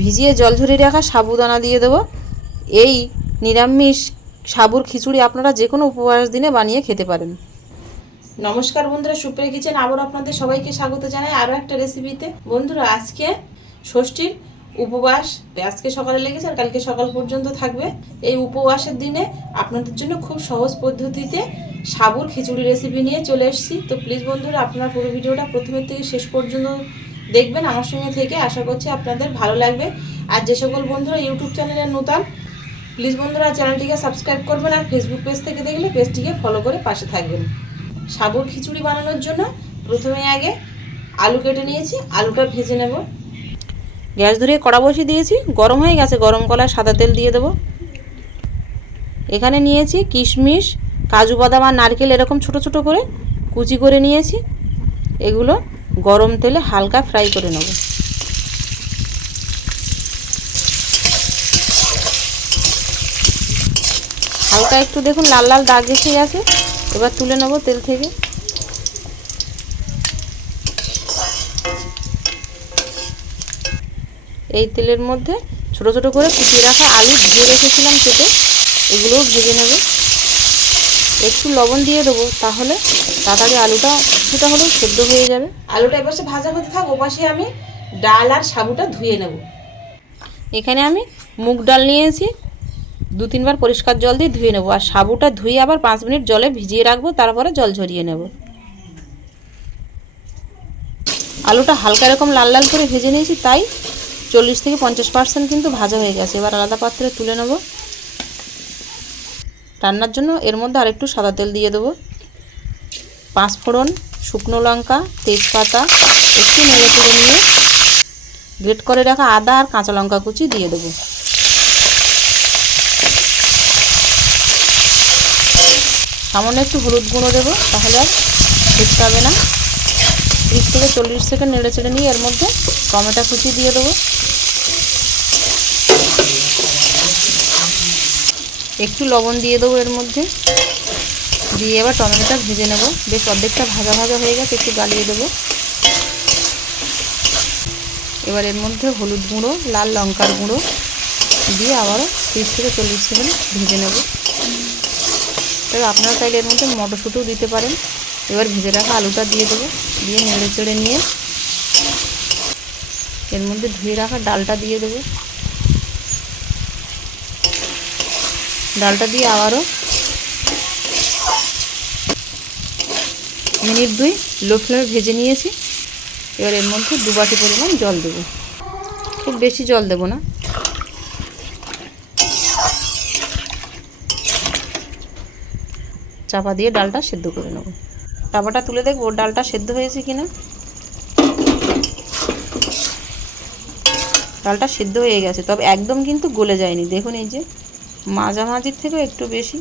ভিজিয়ে জল ঝরিয়ে রাখা সাবুদানা দিয়ে দেবো। এই নিরামিষ সাবুর খিচুড়ি আপনারা যে কোনো উপবাস দিনে বানিয়ে খেতে পারেন। নমস্কার বন্ধুরা, সুপ্রিয়া কিচেন আবার আপনাদের সবাইকে স্বাগত জানাই আরও একটা রেসিপিতে। বন্ধুরা, আজকে ষষ্ঠীর উপবাস, আজকে সকালে লেগেছে আর কালকে সকাল পর্যন্ত থাকবে। এই উপবাসের দিনে আপনাদের জন্য খুব সহজ পদ্ধতিতে সাবুর খিচুড়ি রেসিপি নিয়ে চলে এসেছি। তো প্লিজ বন্ধুরা, আপনারা পুরো ভিডিওটা প্রথমের থেকে শেষ পর্যন্ত দেখবেন আমার সঙ্গে থেকে। আশা করছি আপনাদের ভালো লাগবে। আর যে সকল বন্ধুরা ইউটিউব চ্যানেলে নতুন, প্লিজ বন্ধুরা চ্যানেলটিকে সাবস্ক্রাইব করবেন, আর ফেসবুক পেজ থেকে দেখলে পেজটিকে ফলো করে পাশে থাকবেন। সাবুর খিচুড়ি বানানোর জন্য প্রথমে আগে আলু কেটে নিয়েছি, আলুটা ভেজে নেব। গ্যাস ধরিয়ে কড়া বসিয়ে দিয়েছি, গরম হয়ে গেছে। গরম কড়ায় সাদা তেল দিয়ে দেবো। এখানে নিয়েছি কিশমিশ, কাজু বাদাম আর নারকেল, এরকম ছোট ছোট করে কুচি করে নিয়েছি। এগুলো গরম তেলে হালকা ফ্রাই করে নেব। হালকা একটু দেখুন লাল লাল দাগ এসে গেছে, এবার তুলে নেব তেল থেকে। এই তেলের মধ্যে ছোট ছোট করে কুচিয়ে রাখা আলু ধুয়ে রেখেছিলাম কেটে, এগুলোও ভেজে নেব। একটু লবণ দিয়ে দেবো, তাহলে তাড়াতাড়ি আলুটা কিছুটা হলেও সেদ্ধ হয়ে যাবে। আলুটা এপাশে ভাজা হতে থাক, ওপাশে আমি ডাল আর সাবুটা ধুয়ে নেব। এখানে আমি মুগ ডাল নিয়েছি, 2-3 বার পরিষ্কার জল দিয়ে ধুয়ে নেব। আর সাবুটা ধুয়ে আবার 5 মিনিট জলে ভিজিয়ে রাখবো, তারপরে জল ঝরিয়ে নেব। আলুটা হালকা এরকম লাল লাল করে ভেজে নিয়েছি, তাই 40 থেকে 50% কিন্তু ভাজা হয়ে গেছে। এবার আলাদা পাত্রে তুলে নেব। রান্নার জন্য এর মধ্যে আরেকটু সাদা তেল দিয়ে দেবো। 5 ফোড়ন, শুকনো লঙ্কা, তেজপাতা একটু নেড়ে চেড়ে নিয়ে গ্রেট করে রাখা আদা আর কাঁচা লঙ্কা কুচি দিয়ে দেবো। সামান্য একটু হলুদ গুঁড়ো দেবো, তাহলে আর ছিটকাবে না। 30 থেকে 40 সেকেন্ড নেড়ে চেড়ে নিয়ে এর মধ্যে টমেটো কুচি দিয়ে দেবো। একটু লবণ দিয়ে দেবো এর মধ্যে, দিয়ে এবার টমেটোটা ভেজে নেব। বেশ অর্ধেকটা ভাজা ভাজা হয়ে গেছে, একটু গালিয়ে দেবো। এবার এর মধ্যে হলুদ গুঁড়ো, লাল লঙ্কার গুঁড়ো দিয়ে আবারও 30 থেকে 40 সেকেন্ড ভেজে নেব। তবে আপনারা চাইলে এর মধ্যে মটরশুঁটিও দিতে পারেন। এবার ভেজে রাখা আলুটা দিয়ে দেবো, দিয়ে নেড়ে চেড়ে নিয়ে এর মধ্যে ধুয়ে রাখা ডালটা দিয়ে দেবো। ডালটা দিয়ে আবারও মিনিট 2 লো ফ্লেমে ভেজে নিয়েছি। এবার এর মধ্যে 2 বাটি পরিমাণ জল দেবো, খুব বেশি জল দেবো না। চাপা দিয়ে ডালটা সেদ্ধ করে নেব। চাপাটা তুলে দেখবো ডালটা সেদ্ধ হয়েছে কিনা। ডালটা সেদ্ধ হয়ে গেছে, তবে একদম কিন্তু গলে যায়নি। দেখুন এই যে মাঝামাঝির থেকেও একটু বেশি।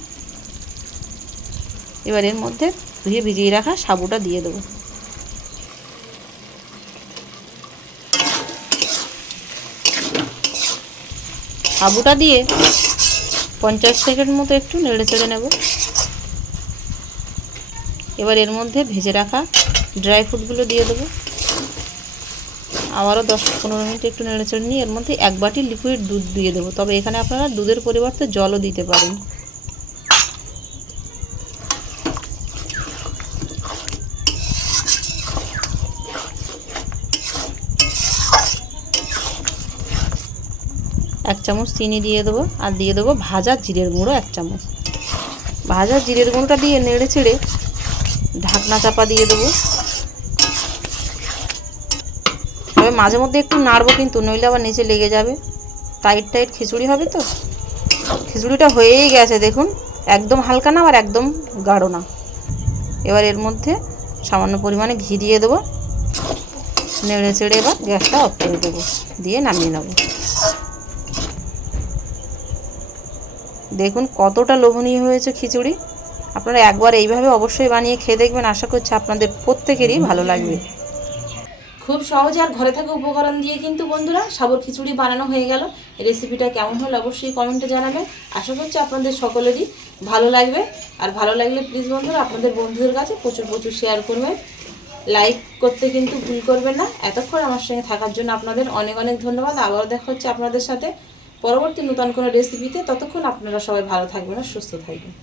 এবার এর মধ্যে ধুয়ে ভিজিয়ে রাখা সাবুটা দিয়ে দেবো। সাবুটা দিয়ে 50 সেকেন্ড মতো একটু নেড়ে চেড়ে নেব। এবার এর মধ্যে ভেজে রাখা ড্রাই ফ্রুটগুলো দিয়ে দেবো। আবারও 10-15 মিনিট একটু নেড়ে চেড়ে নিয়ে এর মধ্যে 1 বাটি লিকুইড দুধ দিয়ে দেবো। তবে এখানে আপনারা দুধের পরিবর্তে জলও দিতে পারেন। এক চামচ চিনি দিয়ে দেবো, আর দিয়ে দেবো ভাজা জিরের গুঁড়ো 1 চামচ। ভাজা জিরের গুঁড়োটা দিয়ে নেড়ে চেড়ে ঢাকনা চাপা দিয়ে দেবো। তবে মাঝে মধ্যে একটু নাড়বো, কিন্তু নইলে আবার নিচে লেগে যাবে। টাইট টাইট খিচুড়ি হবে তো। খিচুড়িটা হয়েই গেছে দেখুন, একদম হালকা না আর একদম গাঢ় না। এবার এর মধ্যে সামান্য পরিমাণে ঘি দিয়ে দেবো। নেড়ে চেড়ে এবার গ্যাসটা অফ করে দেবো, দিয়ে নামিয়ে নেব। দেখুন কতটা লোভনীয় হয়েছে খিচুড়ি। আপনারা একবার এইভাবে অবশ্যই বানিয়ে খেয়ে দেখবেন। আশা করছি আপনাদের প্রত্যেকেরই ভালো লাগবে। খুব সহজে আর ঘরে থাকা উপকরণ দিয়ে কিন্তু বন্ধুরা সাবুর খিচুড়ি বানানো হয়ে গেল। রেসিপিটা কেমন হলো অবশ্যই কমেন্টে জানাবেন। আশা করছি আপনাদের সকলেরই ভালো লাগবে। আর ভালো লাগলে প্লিজ বন্ধুরা আপনাদের বন্ধুদের কাছে প্রচুর শেয়ার করবেন। লাইক করতে কিন্তু ভুল করবেন না। এতক্ষণ আমার সঙ্গে থাকার জন্য আপনাদের অনেক অনেক ধন্যবাদ। আবারও দেখা হচ্ছে আপনাদের সাথে পরবর্তী নতুন কোনো রেসিপিতে। ততক্ষণ আপনারা সবাই ভালো থাকবেন আর সুস্থ থাকবেন।